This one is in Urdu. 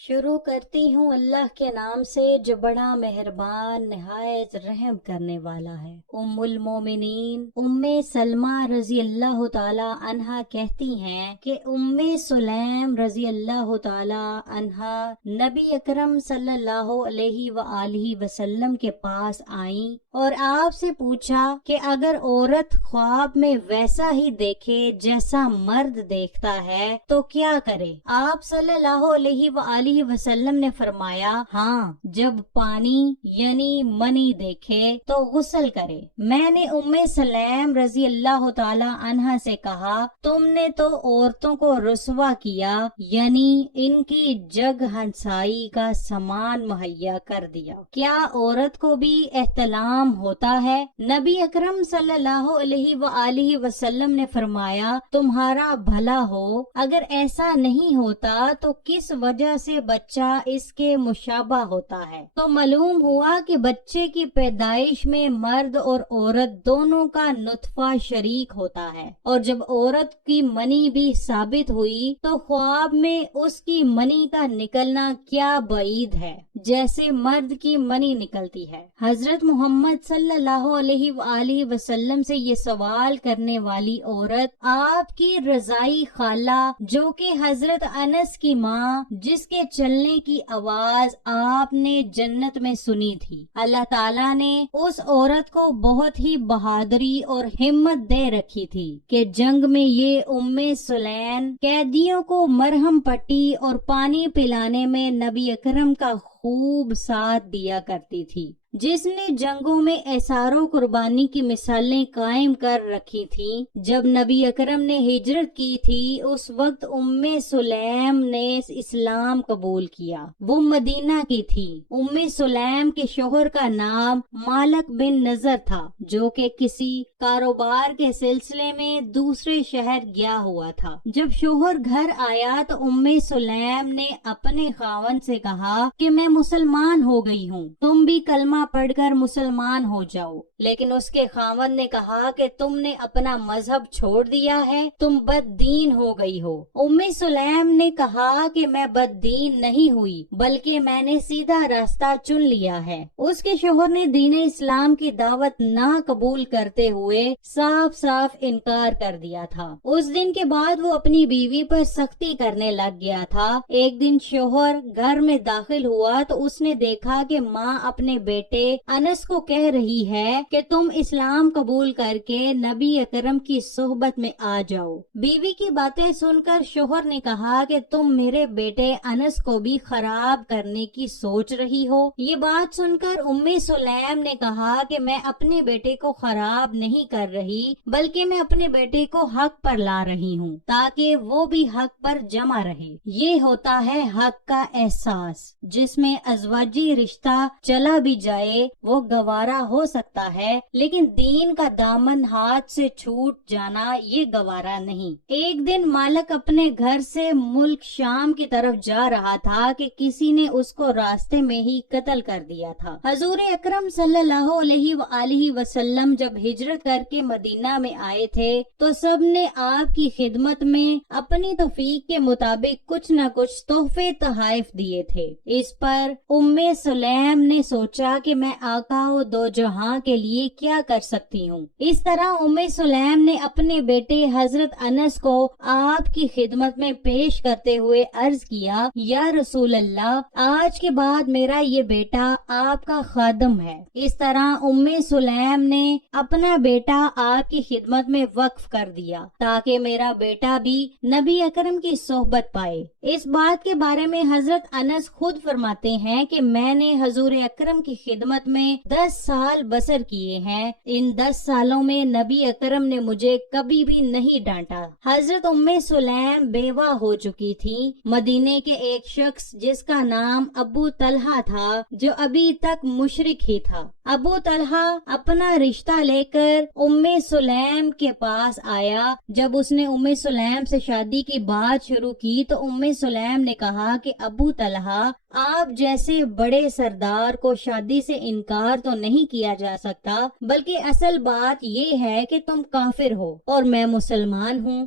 شروع کرتی ہوں اللہ کے نام سے جو بڑا مہربان نہایت رحم کرنے والا ہے۔ ام المومنین ام سلمہ رضی اللہ تعالی عنہا کہتی ہیں کہ ام سلیم رضی اللہ تعالی عنہا نبی اکرم صلی اللہ علیہ وآلہ وسلم کے پاس آئیں اور آپ سے پوچھا کہ اگر عورت خواب میں ویسا ہی دیکھے جیسا مرد دیکھتا ہے تو کیا کرے؟ آپ صلی اللہ علیہ وآلہ وسلم نے فرمایا، ہاں، جب پانی یعنی منی دیکھے تو غسل کرے۔ میں نے ام سلیم رضی اللہ تعالی عنہا سے کہا، تم نے تو عورتوں کو رسوا کیا، یعنی ان کی جگ ہنسائی کا سامان مہیا کر دیا، کیا عورت کو بھی احتلام ہوتا ہے؟ نبی اکرم صلی اللہ علیہ وآلہ وسلم نے فرمایا، تمہارا بھلا ہو، اگر ایسا نہیں ہوتا تو کس وجہ سے بچہ اس کے مشابہ ہوتا ہے؟ تو معلوم ہوا کہ بچے کی پیدائش میں مرد اور عورت دونوں کا نطفہ شریک ہوتا ہے، اور جب عورت کی منی بھی ثابت ہوئی تو خواب میں اس کی منی کا نکلنا کیا بعید ہے جیسے مرد کی منی نکلتی ہے۔ حضرت محمد صلی اللہ علیہ وآلہ وسلم سے یہ سوال کرنے والی عورت آپ کی رضائی خالہ جو کہ حضرت انس کی ماں، جس کے چلنے کی آواز آپ نے جنت میں سنی تھی، اللہ تعالیٰ نے اس عورت کو بہت ہی بہادری اور ہمت دے رکھی تھی کہ جنگ میں یہ ام سلیم قیدیوں کو مرہم پٹی اور پانی پلانے میں نبی اکرم کا خوب ساتھ دیا کرتی تھی، جس نے جنگوں میں ایثار و قربانی کی مثالیں قائم کر رکھی تھیں۔ جب نبی اکرم نے ہجرت کی تھی اس وقت ام سلیم نے اسلام قبول کیا، وہ مدینہ کی تھی۔ ام سلیم کے شوہر کا نام مالک بن نضر تھا، جو کہ کسی کاروبار کے سلسلے میں دوسرے شہر گیا ہوا تھا۔ جب شوہر گھر آیا تو ام سلیم نے اپنے خاوند سے کہا کہ میں مسلمان ہو گئی ہوں، تم بھی کلمہ پڑھ کر مسلمان ہو جاؤ، لیکن اس کے خاوند نے کہا کہ تم نے اپنا مذہب چھوڑ دیا ہے، تم بد دین ہو گئی ہو۔ ام سلیم نے کہا کہ میں بد دین نہیں ہوئی بلکہ میں نے سیدھا راستہ چن لیا ہے۔ اس کے شوہر نے دین اسلام کی دعوت نہ قبول کرتے ہوئے صاف صاف انکار کر دیا تھا۔ اس دن کے بعد وہ اپنی بیوی پر سختی کرنے لگ گیا تھا۔ ایک دن شوہر گھر میں داخل ہوا تو اس نے دیکھا کہ ماں اپنے بیٹے انس کو کہہ رہی ہے کہ تم اسلام قبول کر کے نبی اکرم کی صحبت میں آ جاؤ۔ بیوی کی باتیں سن کر شوہر نے کہا کہ تم میرے بیٹے انس کو بھی خراب کرنے کی سوچ رہی ہو۔ یہ بات سن کر ام سلیم نے کہا کہ میں اپنے بیٹے کو خراب نہیں کر رہی بلکہ میں اپنے بیٹے کو حق پر لا رہی ہوں تاکہ وہ بھی حق پر جمع رہے۔ یہ ہوتا ہے حق کا احساس، جس میں ازواجی رشتہ چلا بھی جائے وہ گوارا ہو سکتا ہے، لیکن دین کا دامن ہاتھ سے چھوٹ جانا یہ گوارا نہیں۔ ایک دن مالک اپنے گھر سے ملک شام کی طرف جا رہا تھا کہ کسی نے اس کو راستے میں ہی قتل کر دیا تھا۔ حضور اکرم صلی اللہ علیہ وآلہ وسلم جب ہجرت کر کے مدینہ میں آئے تھے تو سب نے آپ کی خدمت میں اپنی توفیق کے مطابق کچھ نہ کچھ تحفے تحائف دیے تھے۔ اس پر ام سلیم نے سوچا کہ میں آقا و دو جہاں کے لیے کیا کر سکتی ہوں۔ اس طرح ام سلیم نے اپنے بیٹے حضرت انس کو آپ کی خدمت میں پیش کرتے ہوئے عرض کیا، یا رسول اللہ، آج کے بعد میرا یہ بیٹا آپ کا خادم ہے۔ اس طرح ام سلیم نے اپنا بیٹا آپ کی خدمت میں وقف کر دیا تاکہ میرا بیٹا بھی نبی اکرم کی صحبت پائے۔ اس بات کے بارے میں حضرت انس خود فرماتے ہیں کہ میں نے حضور اکرم کی خدمت میں 10 سال بسر کیے ہیں، ان 10 سالوں میں نبی اکرم نے مجھے کبھی بھی نہیں ڈانٹا۔ حضرت ام سلیم بیوہ ہو چکی تھی۔ مدینے کے ایک شخص جس کا نام ابو طلحہ تھا، جو ابھی تک مشرک ہی تھا، ابو طلحہ اپنا رشتہ لے کر ام سلیم کے پاس آیا۔ جب اس نے ام سلیم سے شادی کی بات شروع کی تو ام سلیم نے کہا کہ ابو طلحہ، آپ جیسے بڑے سردار کو شادی سے انکار تو نہیں کیا جا سکتا، بلکہ اصل بات یہ ہے کہ تم کافر ہو اور میں مسلمان ہوں،